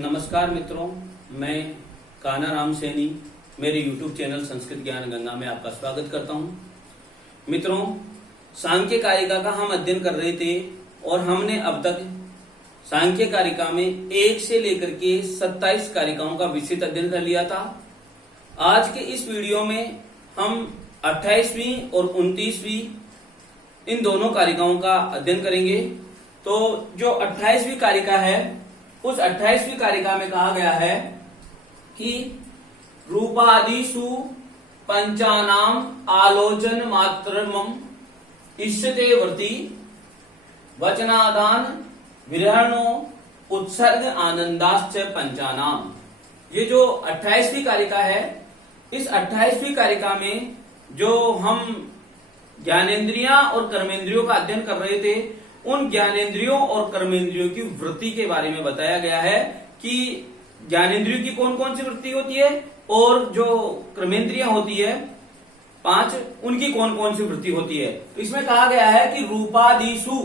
नमस्कार मित्रों, मैं कान्हा राम सैनी मेरे YouTube चैनल संस्कृत ज्ञान गंगा में आपका स्वागत करता हूं। मित्रों, सांख्य कारिका का हम अध्ययन कर रहे थे और हमने अब तक सांख्य कारिका में 1 से लेकर के 27 कारिकाओं का विस्तृत अध्ययन कर लिया था। आज के इस वीडियो में हम 28वीं और 29वीं इन दोनों कारिकाओं का अध्ययन करेंगे। तो जो 28वीं कारिका है, उस 28वीं कारिका में कहा गया है कि रूपादिषु पंचानाम आलोचन मात्रमं इष्यते वर्ति वचनादान विरहणो उत्सर्ग आनंदाश्च पंचानाम। ये जो 28वीं कारिका है, इस 28वीं कारिका में जो हम ज्ञानेंद्रियां और कर्मेंद्रियों का अध्ययन कर रहे थे, उन ज्ञानेंद्रियों और कर्मेंद्रियों की वृत्ति के बारे में बताया गया है कि ज्ञानेंद्रियों की कौन कौन सी वृत्ति होती है और जो कर्मेंद्रियां होती है 5, उनकी कौन कौन सी वृत्ति होती है। तो इसमें कहा गया है कि रूपादिषु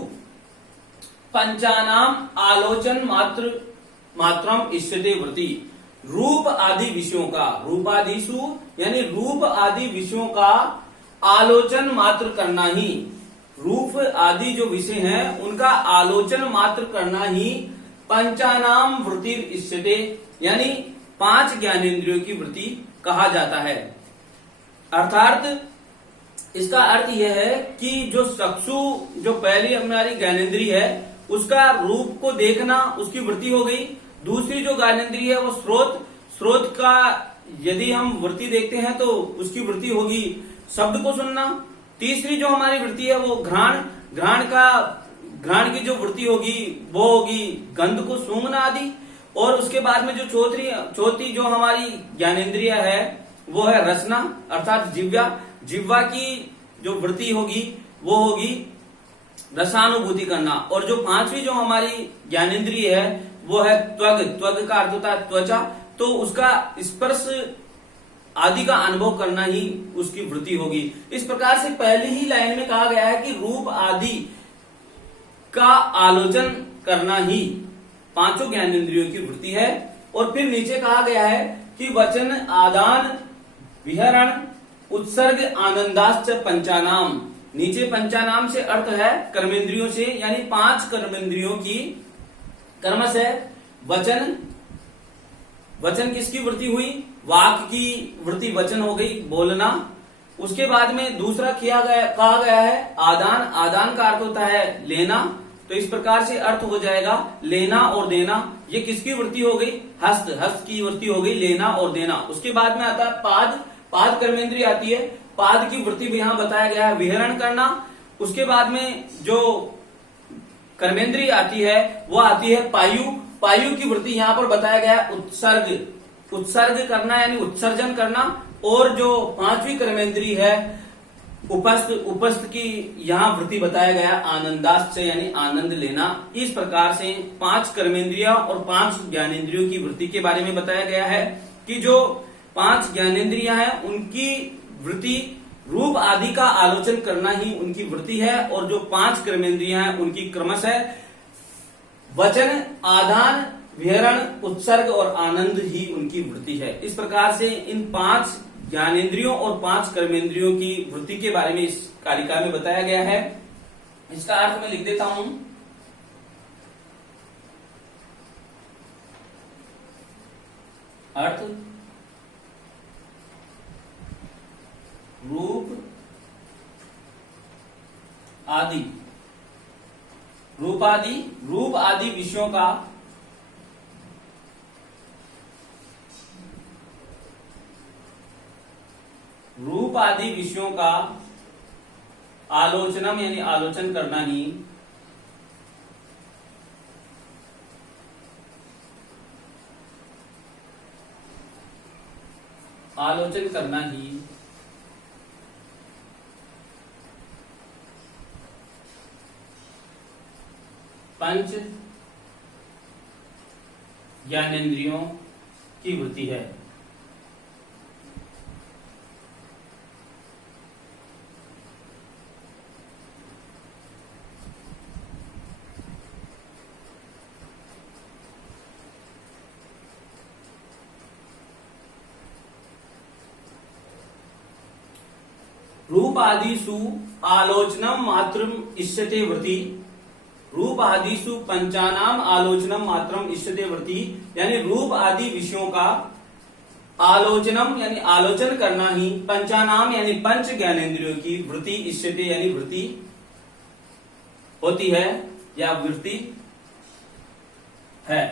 पंचानाम आलोचन मात्रम इष्यते वृत्ति। रूप आदि विषयों का, रूपादिषु यानी रूप आदि विषयों का आलोचन मात्र करना ही, रूप आदि जो विषय हैं उनका आलोचन मात्र करना ही पंचानाम वृत्ति इष्यते यानी 5 ज्ञानेंद्रियों की वृत्ति कहा जाता है। अर्थात इसका अर्थ यह है कि जो चक्षु, जो पहली हमारी ज्ञानेंद्रिय है, उसका रूप को देखना, उसकी वृत्ति हो गई। दूसरी जो ज्ञानेंद्रिय है वो स्रोत का यदि हम वृत्ति देखते हैं तो उसकी वृत्ति होगी शब्द को सुनना। तीसरी जो हमारी वृत्ति है वो घ्राण की जो वृत्ति होगी वो होगी गंध को सूंघना आदि। और उसके बाद में जो चौथी जो हमारी ज्ञानेंद्रिय है वो है रसना, अर्थात जिह्वा की जो वृत्ति होगी वो होगी रसानुभूति करना। और जो 5वीं जो हमारी ज्ञानेंद्रिय है वो है त्वग का अर्थ होता है त्वचा, तो उसका स्पर्श आदि का अनुभव करना ही उसकी वृत्ति होगी। इस प्रकार से पहली ही लाइन में कहा गया है कि रूप आदि का आलोचन करना ही 5 ज्ञानेंद्रियों की वृत्ति है। और फिर नीचे कहा गया है कि वचन आदान विहरण उत्सर्ग आनंदाश्च पंचानाम। नीचे पंचानाम से अर्थ है कर्मेंद्रियों से, यानी 5 कर्मेंद्रियों की कर्मश है। वचन किसकी वृत्ति हुई? वाक की वृत्ति वचन हो गई, बोलना। उसके बाद में दूसरा कहा गया है आदान का अर्थ होता है लेना। तो इस प्रकार से अर्थ हो जाएगा लेना और देना। ये किसकी वृत्ति हो गई? हस्त की वृत्ति हो गई, लेना और देना। उसके बाद में आता है पाद कर्मेंद्रिय आती है, पाद की वृत्ति भी यहां बताया गया है विहरण करना। उसके बाद में जो कर्मेंद्रिय आती है वो आती है पायु की वृत्ति यहां पर बताया गया है उत्सर्ग करना यानी उत्सर्जन करना। और जो 5वीं कर्मेंद्रिय है उपस्थ की यहां वृत्ति बताया गया आनंदाश्च यानी आनंद लेना। इस प्रकार से 5 कर्मेंद्रिया और 5 ज्ञानेंद्रियों की वृत्ति के बारे में बताया गया है कि जो 5 ज्ञानेंद्रिया हैं उनकी वृत्ति रूप आदि का आलोचन करना ही उनकी वृत्ति है। और जो 5 कर्मेंद्रिया हैं उनकी क्रमश है वचन आदान विहरण उत्सर्ग और आनंद ही उनकी वृत्ति है। इस प्रकार से इन 5 ज्ञानेंद्रियों और 5 कर्मेंद्रियों की वृत्ति के बारे में इस कारिका में बताया गया है। इसका अर्थ मैं लिख देता हूं। अर्थ रूप आदि विषयों का आलोचनम यानी आलोचन करना ही पंच ज्ञानेंद्रियों की वृत्ति है। रूप आदिषु आलोचनम मात्रम इष्यते वृत्ति, रूप आदिषु पंचानाम आलोचनम मात्रम इष्यते वृत्ति, यानी रूप आदि विषयों का आलोचनम यानी आलोचन करना ही, पंचानाम यानी पंच ज्ञानेंद्रियों की वृत्ति, इष्यते यानी वृत्ति होती है या वृत्ति है।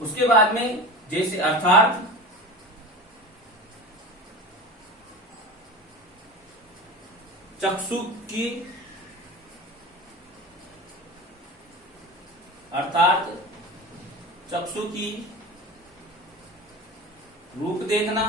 उसके बाद में जैसे अर्थात चक्षु की, अर्थात चक्षु की रूप देखना,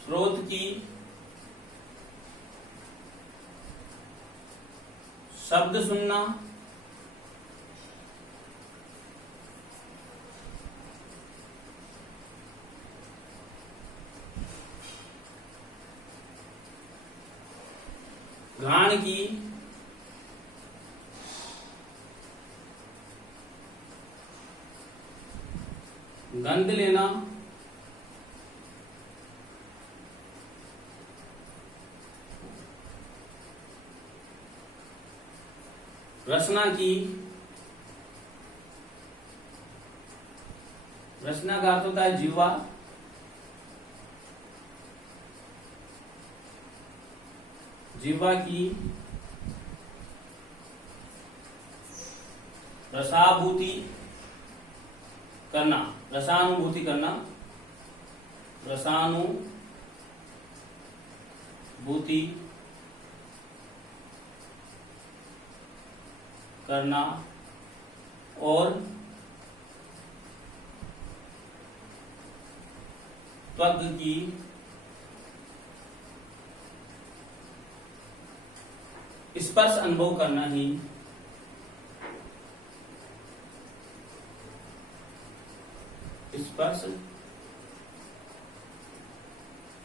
स्रोत की शब्द सुनना, घ्राण की गंध लेना, रसना की, रसना का अर्थ होता है जीवा, जीवा की रसाभूति करना, रसानुभूति करना, रसानुभूति करना, और त्वग की स्पर्श अनुभव करना ही स्पर्श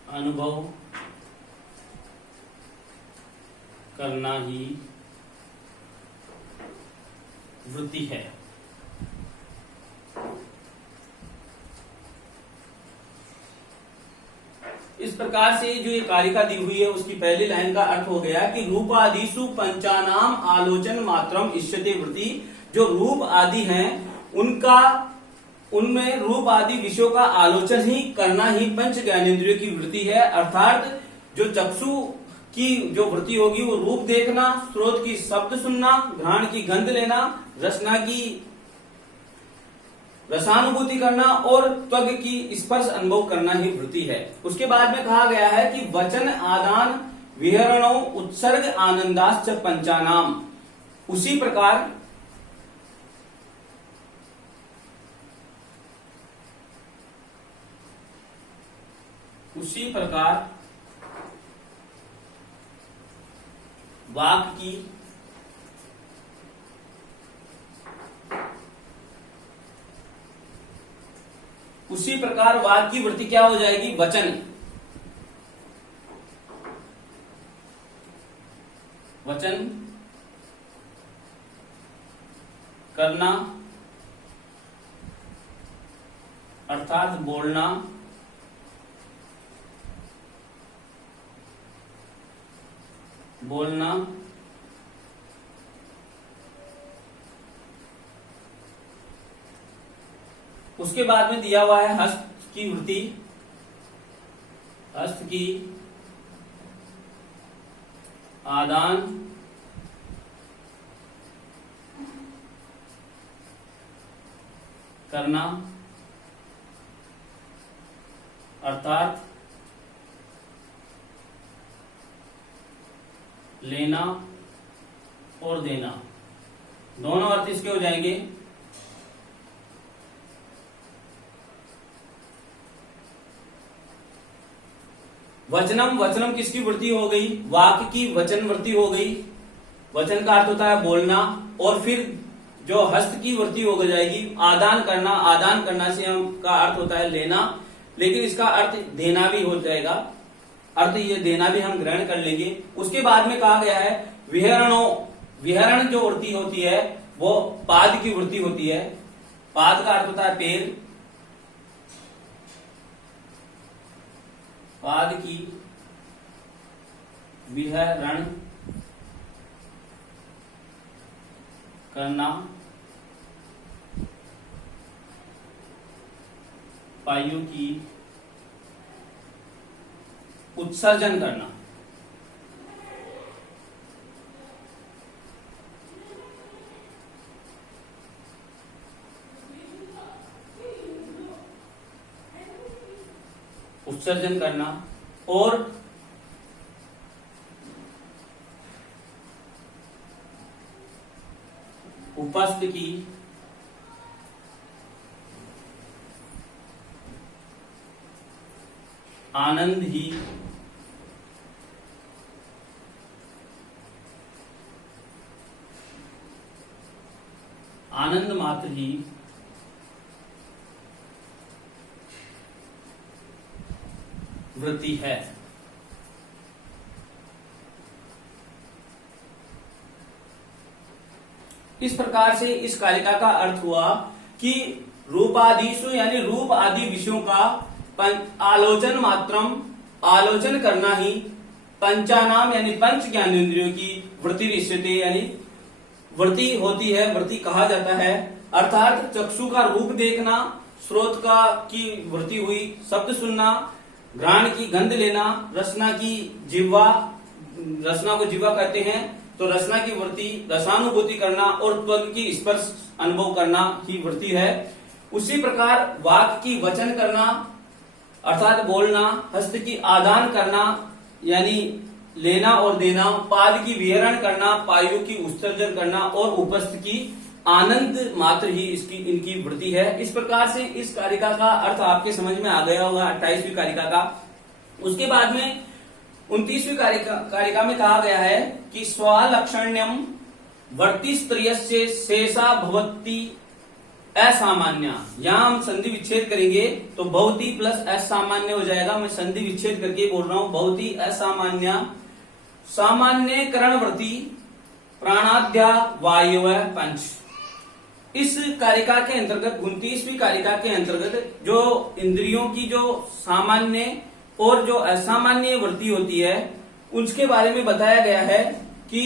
अनुभव करना ही वृत्ति है। इस प्रकार से जो ये कारिका दी हुई है उसकी पहली लाइन का अर्थ हो गया कि रूपादिषु पंचानाम आलोचन मात्रम इष्यते वृत्ति, जो रूप आदि हैं उनमें रूप आदि विषयों का आलोचन ही करना ही पंच ज्ञानेंद्रियों की वृत्ति है। अर्थात जो चक्षु की जो वृत्ति होगी वो रूप देखना, स्रोत की शब्द सुनना, घ्राण की गंध लेना, रसना की रसानुभूति करना और त्वग की स्पर्श अनुभव करना ही वृत्ति है। उसके बाद में कहा गया है कि वचन आदान विहरणो उत्सर्ग आनंदाश्च पंचानाम, उसी प्रकार वाक की उसी प्रकार वाक की वृत्ति क्या हो जाएगी, वचन, वचन करना अर्थात बोलना, बोलना उसके बाद में दिया हुआ है हस्त की वृत्ति, हस्त की आदान करना अर्थात लेना और देना, दोनों अर्थ इसके हो जाएंगे। वचनम, वचनम किसकी वृत्ति हो गई, वाक की वचन वृत्ति हो गई। वचन का अर्थ होता है बोलना, और फिर जो हस्त की वृत्ति हो जाएगी आदान करना, आदान करना से हम का अर्थ होता है लेना, लेकिन इसका अर्थ देना भी हो जाएगा, अर्थ ये देना भी हम ग्रहण कर लेंगे। उसके बाद में कहा गया है विहरणो, विहरण जो वृत्ति होती है वो पाद की वृत्ति होती है। पाद का अर्थ होता है पैर, पाद की विहरण करना, वायु की उत्सर्जन करना। उत्सर्जन करना और उपस्थ की आनंद ही आनंद मात्र ही वृत्ति है। इस प्रकार से इस कारिका का अर्थ हुआ कि रूपादिषु यानी रूप आदि विषयों का आलोचन मात्रम, आलोचन करना ही पंचानाम यानी पंच ज्ञानेंद्रियों की वृत्ति रिश्यते यानी वृत्ति होती है, वृत्ति कहा जाता है। अर्थात चक्षु का रूप देखना, श्रोत का की वृत्ति हुई, शब्द सुनना, घ्राण की गंध लेना, रसना की जिह्वा, रसना को जिह्वा कहते हैं तो रसना की वृत्ति, रसानुभूति करना और त्वग की स्पर्श अनुभव करना ही वृत्ति है। उसी प्रकार वाक की वचन करना अर्थात बोलना, हस्त की आदान करना यानी लेना और देना, पाद की विहरण करना, पायु की उत्सर्जन करना और उपस्थ की आनंद मात्र ही इसकी इनकी वृत्ति है। इस प्रकार से इस कारिका का अर्थ आपके समझ में आ गया होगा 28वीं कारिका का। उसके बाद में 29वीं कारिका में कहा गया है कि स्वलक्षण्यम वर्ति स्त्रियस्य शेषा भवति असामान्य। यहां हम संधि विच्छेद करेंगे तो भवति प्लस असामान्य हो जाएगा। मैं संधि विच्छेद करके बोल रहा हूं, भवति असामान्य सामान्यकरण वृत्ति प्राणाध्या वायु पंच। इस कारिका के अंतर्गत 29वीं कारिका के अंतर्गत जो इंद्रियों की जो सामान्य और जो असामान्य वृत्ति होती है उसके बारे में बताया गया है कि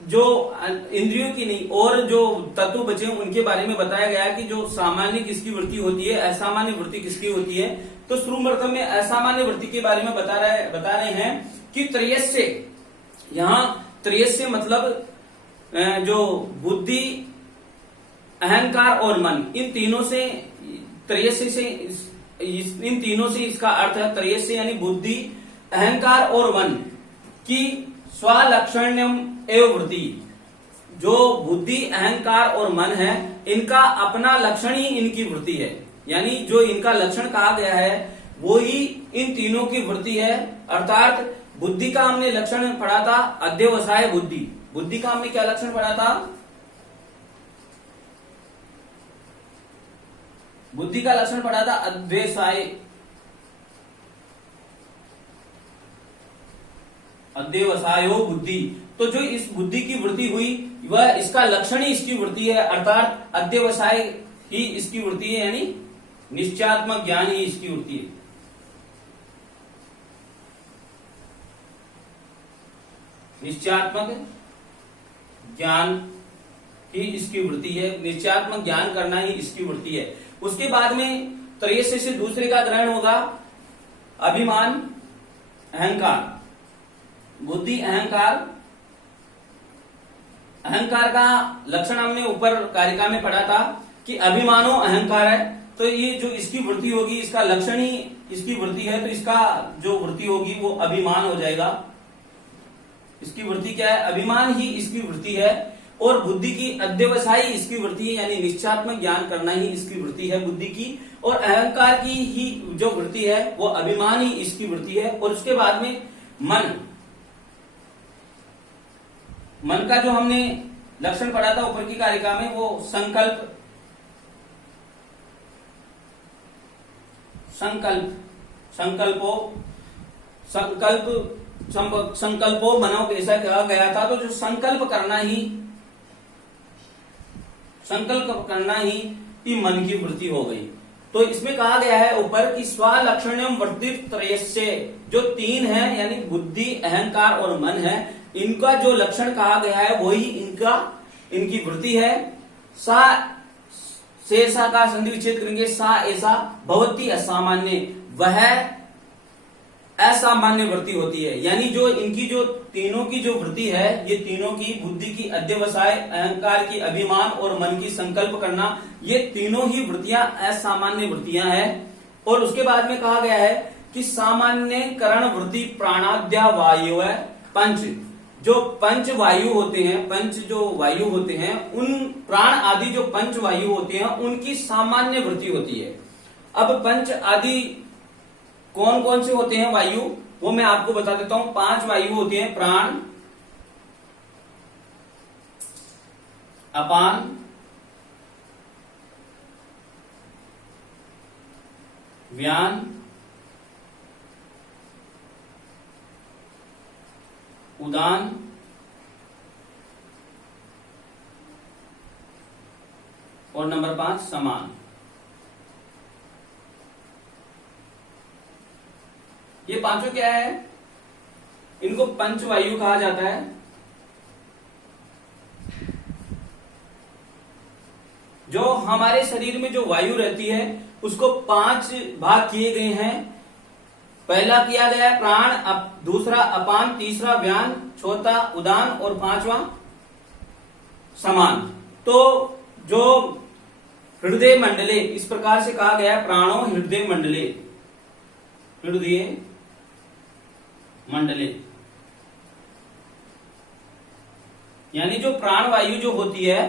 जो इंद्रियों की नहीं और जो तत्व बचे उनके बारे में बताया गया है कि जो सामान्य किसकी वृत्ति होती है, असामान्य वृत्ति किसकी होती है। तो श्रुमर्थम में असामान्य वृत्ति के बारे में बता रहे हैं कि त्रयस्य, यहाँ त्रयस्य मतलब जो बुद्धि, अहंकार और मन, इन तीनों से त्रयस्य से इन तीनों से इसका अर्थ है त्रयस्य यानी बुद्धि, अहंकार और मन की स्वलक्षण्यम एवं वृत्ति। जो बुद्धि, अहंकार और मन है इनका अपना लक्षण ही इनकी वृत्ति है, यानी जो इनका लक्षण कहा गया है वो ही इन तीनों की वृत्ति है। अर्थात बुद्धि का हमने लक्षण पढ़ा था अध्यवसाय बुद्धि। बुद्धि का हमने क्या लक्षण पढ़ा था? बुद्धि का लक्षण पढ़ा था अध्यवसाय, अध्यवसायो बुद्धि। तो जो इस बुद्धि की वृत्ति हुई वह इसका लक्षण ही इसकी वृत्ति है, अर्थात अध्यवसाय ही इसकी वृत्ति है, यानी निश्चयात्मक ज्ञान ही इसकी वृत्ति है। निश्चयात्मक ज्ञान ही इसकी वृत्ति है, निश्चयात्मक ज्ञान करना ही इसकी वृत्ति है। उसके बाद में त्रयस्य से दूसरे का ग्रहण होगा अभिमान, अहंकार। बुद्धि, अहंकार। अहंकार का लक्षण हमने ऊपर कारिका में पढ़ा था कि अभिमानो अहंकार है, तो ये जो इसकी वृत्ति होगी इसका लक्षण ही इसकी वृत्ति है, तो इसका जो वृत्ति होगी वो अभिमान हो जाएगा। इसकी वृत्ति क्या है? अभिमान ही इसकी वृत्ति है। और बुद्धि की अध्यवसायी इसकी वृत्ति है, यानी निश्चयात्मक ज्ञान करना ही इसकी वृत्ति है बुद्धि की। और अहंकार की ही जो वृत्ति है वो अभिमान ही इसकी वृत्ति है। और उसके बाद में मन, मन का जो हमने लक्षण पढ़ा था ऊपर की कारिका में वो संकल्प, संकल्प, संकल्पो, संकल्प संकल्पो मनो, ऐसा कहा गया था। तो जो संकल्प करना ही मन की वृत्ति हो गई। तो इसमें कहा गया है ऊपर कि स्वलक्षण्यम वृत्ति त्रयस्य, जो तीन है यानी बुद्धि, अहंकार और मन है, इनका जो लक्षण कहा गया है वही इनकी वृत्ति है। सा से सा का संधि विच्छेद करेंगे, सा ऐसा भवती असामान्य, वह असामान्य वृत्ति होती है। यानी जो इनकी जो तीनों की जो वृत्ति है, ये तीनों की बुद्धि की अध्यवसाय, अहंकार की अभिमान और मन की संकल्प करना, ये तीनों ही वृत्तियां असामान्य वृत्तियां हैं। और उसके बाद में कहा गया है कि सामान्यकरण वृत्ति प्राणाद्या वायु है पंच, जो पंच वायु होते हैं, पंच जो वायु होते हैं, उन प्राण आदि जो पंच वायु होते हैं उनकी सामान्य वृत्ति होती है। अब पंच आदि कौन कौन से होते हैं वायु, वो मैं आपको बता देता हूं। 5 वायु होती हैं, प्राण, अपान, व्यान, उदान, और नंबर 5 समान। ये पांचों क्या है, इनको पंचवायु कहा जाता है। जो हमारे शरीर में जो वायु रहती है उसको 5 भाग किए गए हैं। पहला किया गया है प्राण, दूसरा अपान, तीसरा व्यान, चौथा उदान और 5वां समान। तो जो हृदय मंडले, इस प्रकार से कहा गया है, प्राणो हृदय मंडले, हृदय मंडले, यानी जो प्राण वायु जो होती है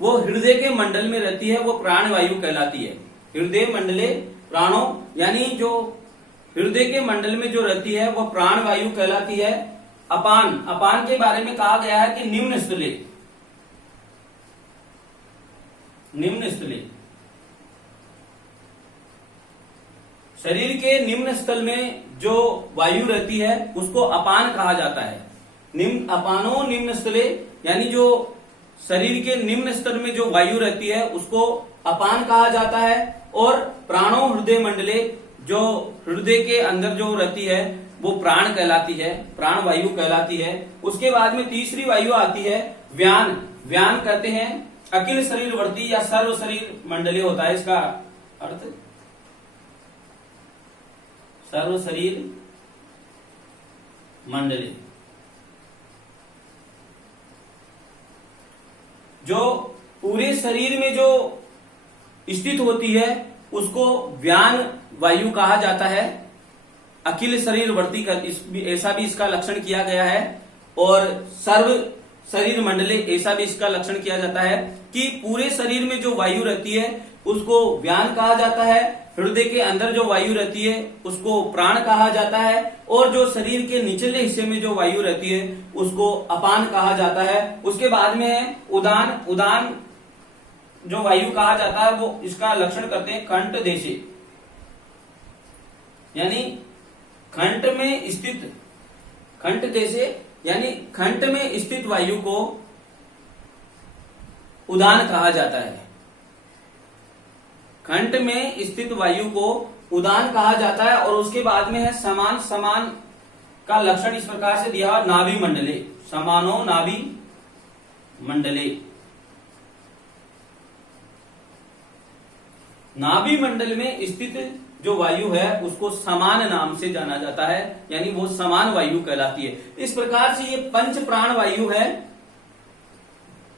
वो हृदय के मंडल में रहती है, वो प्राण वायु कहलाती है। हृदय मंडले प्राणो, यानी जो हृदय के मंडल में जो रहती है वो प्राण वायु कहलाती है। अपान, अपान के बारे में कहा गया है कि निम्न स्थले, निम्न स्थले, शरीर के निम्न स्थल में जो वायु रहती है उसको अपान कहा जाता है। निम्न अपानो निम्न स्थले, यानी जो शरीर के निम्न स्तर में जो वायु रहती है उसको अपान कहा जाता है। और प्राणो हृदय मंडले, जो हृदय के अंदर जो रहती है वो प्राण कहलाती है, प्राण वायु कहलाती है। उसके बाद में तीसरी वायु आती है व्यान। व्यान कहते हैं अखिल शरीर वर्ती या सर्व शरीर मंडले होता है, इसका अर्थ सर्व शरीर मंडले। जो पूरे शरीर में जो स्थित होती है उसको व्यान वायु कहा जाता है। अखिल शरीर वर्ती का ऐसा भी इसका लक्षण किया गया है। और सर्व शरीर मंडले, ऐसा भी इसका लक्षण किया जाता है कि पूरे शरीर में जो वायु रहती है उसको व्यान कहा जाता है। हृदय के अंदर जो वायु रहती है उसको प्राण कहा जाता है। और जो शरीर के निचले हिस्से में जो वायु रहती है उसको अपान कहा जाता है। उसके बाद में है उदान। उदान जो वायु कहा जाता है वो इसका लक्षण करते हैं कंठ देशे, यानी कंठ में स्थित, कंठ देशे यानी कंठ में स्थित वायु को उदान कहा जाता है। कंठ में स्थित वायु को उदान कहा जाता है। और उसके बाद में है समान। समान का लक्षण इस प्रकार से दिया, नाभि मंडले, समानो नाभि मंडले। नाभि मंडल में स्थित जो वायु है उसको समान नाम से जाना जाता है, यानी वो समान वायु कहलाती है। इस प्रकार से ये पंच प्राण वायु है।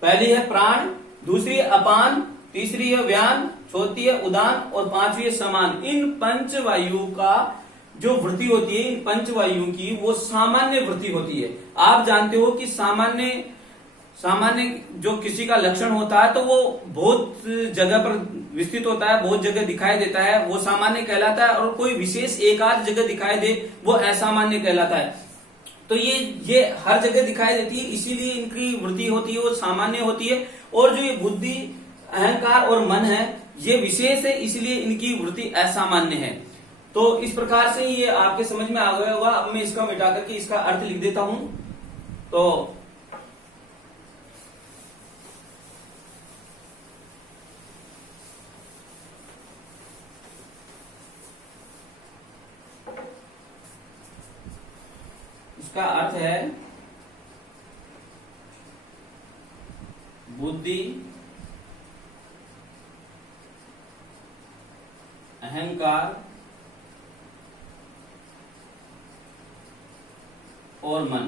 पहली है प्राण, दूसरी है अपान, तीसरी है व्यान, चौथी है उदान और 5वीं है समान। इन पंच वायु का जो वृत्ति होती है, इन पंच वायु की वो सामान्य वृत्ति होती है। आप जानते हो कि सामान्य जो किसी का लक्षण होता है तो वो बहुत जगह पर विस्तृत होता है, बहुत जगह दिखाई देता है, वो सामान्य कहलाता है। और कोई विशेष एक आध जगह दिखाई दे वो असामान्य कहलाता है। तो ये हर जगह दिखाई देती है, इसीलिए इनकी वृत्ति होती है वो सामान्य होती है। और जो ये बुद्धि, अहंकार और मन है ये विशेष है, इसलिए इनकी वृत्ति असामान्य है। तो इस प्रकार से ये आपके समझ में आ गया होगा। अब मैं इसका मिटा करके इसका अर्थ लिख देता हूं। तो इसका अर्थ है बुद्धि, अहंकार और मन।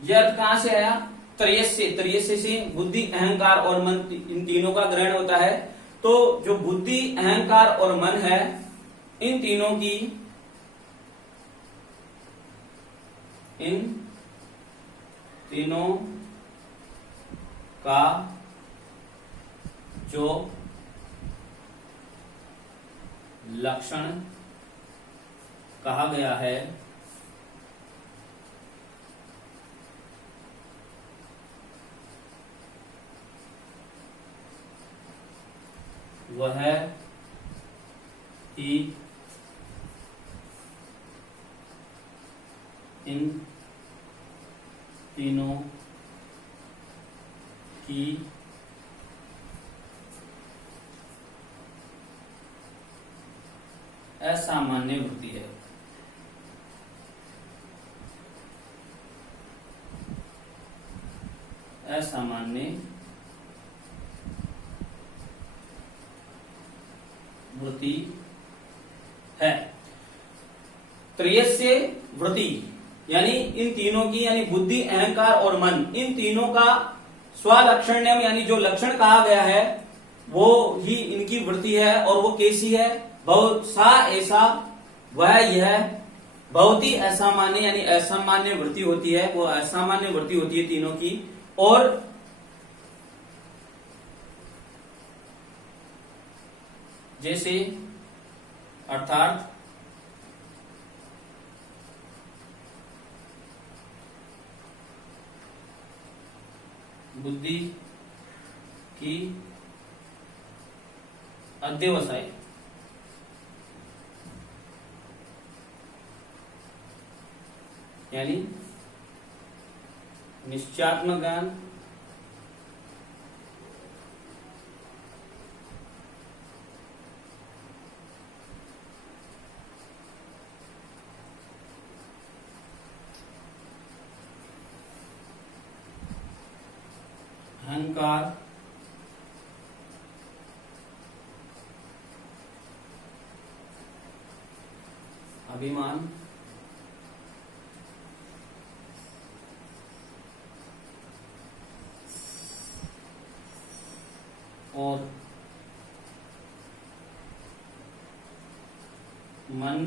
यह अर्थ कहां से आया? त्रयस्य से बुद्धि, अहंकार और मन, इन तीनों का ग्रहण होता है। तो जो बुद्धि, अहंकार और मन है, इन तीनों का जो लक्षण कहा गया है वह ही इन तीनों की असामान्य वृत्ति है। असामान्य वृत्ति है। त्रयस्य वृत्ति यानी इन तीनों की, यानी बुद्धि, अहंकार और मन, इन तीनों का स्वलक्षण्यम यानी जो लक्षण कहा गया है वो ही इनकी वृत्ति है। और वो कैसी है? सा ऐसा, वह यह, बहुत ही असामान्य यानी असामान्य वृत्ति होती है, वो असामान्य वृत्ति होती है तीनों की। और जैसे अर्थात बुद्धि की अध्यवसाय, यानी निश्चयात्मक ज्ञान, अहंकार, अभिमान और मन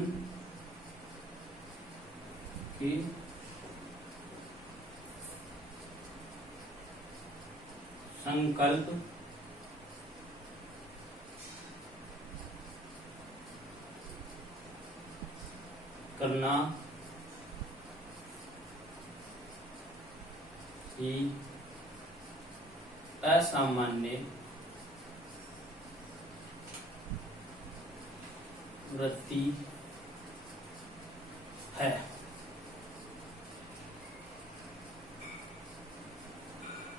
की संकल्प करना ही असामान्य वृत्ति है।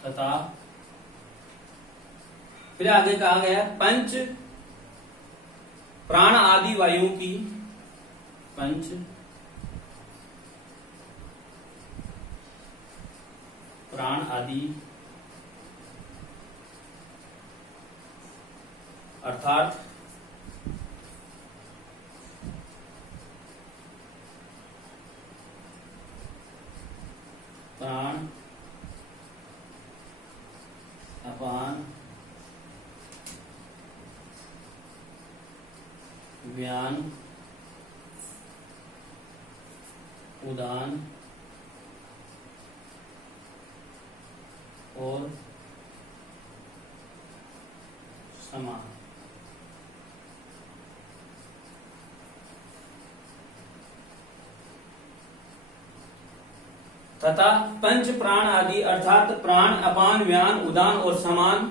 तथा फिर आगे कहा गया पंच प्राण आदि वायुओं की, पंच प्राण आदि अर्थात प्राण, अपान, व्यान, उदान और समान। तथा पंच प्राण आदि अर्थात प्राण, अपान, व्यान, उदान और समान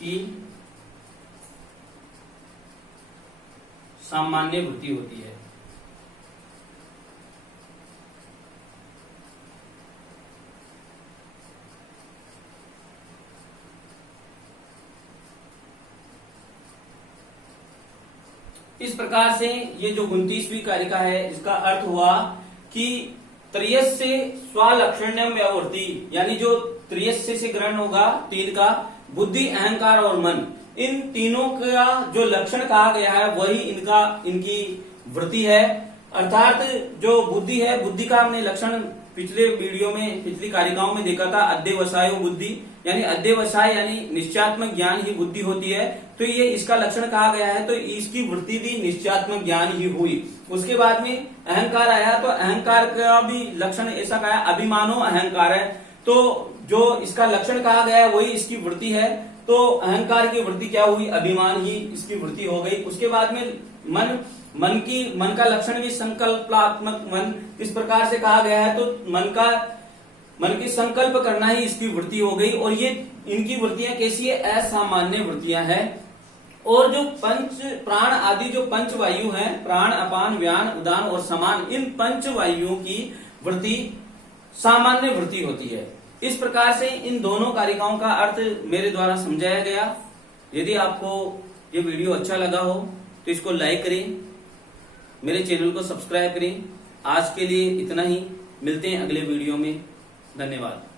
की सामान्य वृत्ति होती है। इस प्रकार से ये जो 29वीं कारिका है, इसका अर्थ हुआ कि त्रयस्य स्वलक्षण्यम व्यावृत्ति, यानी जो त्रयस्य से ग्रहण होगा 3 का, बुद्धि, अहंकार और मन, इन तीनों का जो लक्षण कहा गया है वही इनकी वृत्ति है। अर्थात जो बुद्धि है, बुद्धि का हमने लक्षण पिछले वीडियो में, पिछली कारिकाओं में देखा था, अध्यवसायो बुद्धि, यानी अध्यवसाय यानी निश्चयात्मक ज्ञान ही बुद्धि होती है। तो ये इसका लक्षण कहा गया है, तो इसकी वृत्ति भी निश्चयात्मक ज्ञान ही हुई। उसके बाद में अहंकार आया, तो अहंकार का भी लक्षण ऐसा कहा, अभिमानो अहंकार है। तो जो इसका लक्षण कहा गया है वही इसकी वृत्ति है। तो अहंकार की वृत्ति क्या हुई, अभिमान ही इसकी वृत्ति हो गई। उसके बाद में मन का लक्षण भी संकल्पात्मक मन, इस प्रकार से कहा गया है। तो मन की संकल्प करना ही इसकी वृत्ति हो गई। और ये इनकी वृत्तियां कैसी है, असामान्य वृत्तियां हैं। और जो पंच प्राण आदि जो पंच वायु हैं, प्राण, अपान, व्यान, उदान और समान, इन पंच वायुओं की वृत्ति सामान्य वृत्ति होती है। इस प्रकार से इन दोनों कारिकाओं का अर्थ मेरे द्वारा समझाया गया। यदि आपको ये वीडियो अच्छा लगा हो तो इसको लाइक करें, मेरे चैनल को सब्सक्राइब करें। आज के लिए इतना ही, मिलते हैं अगले वीडियो में। धन्यवाद।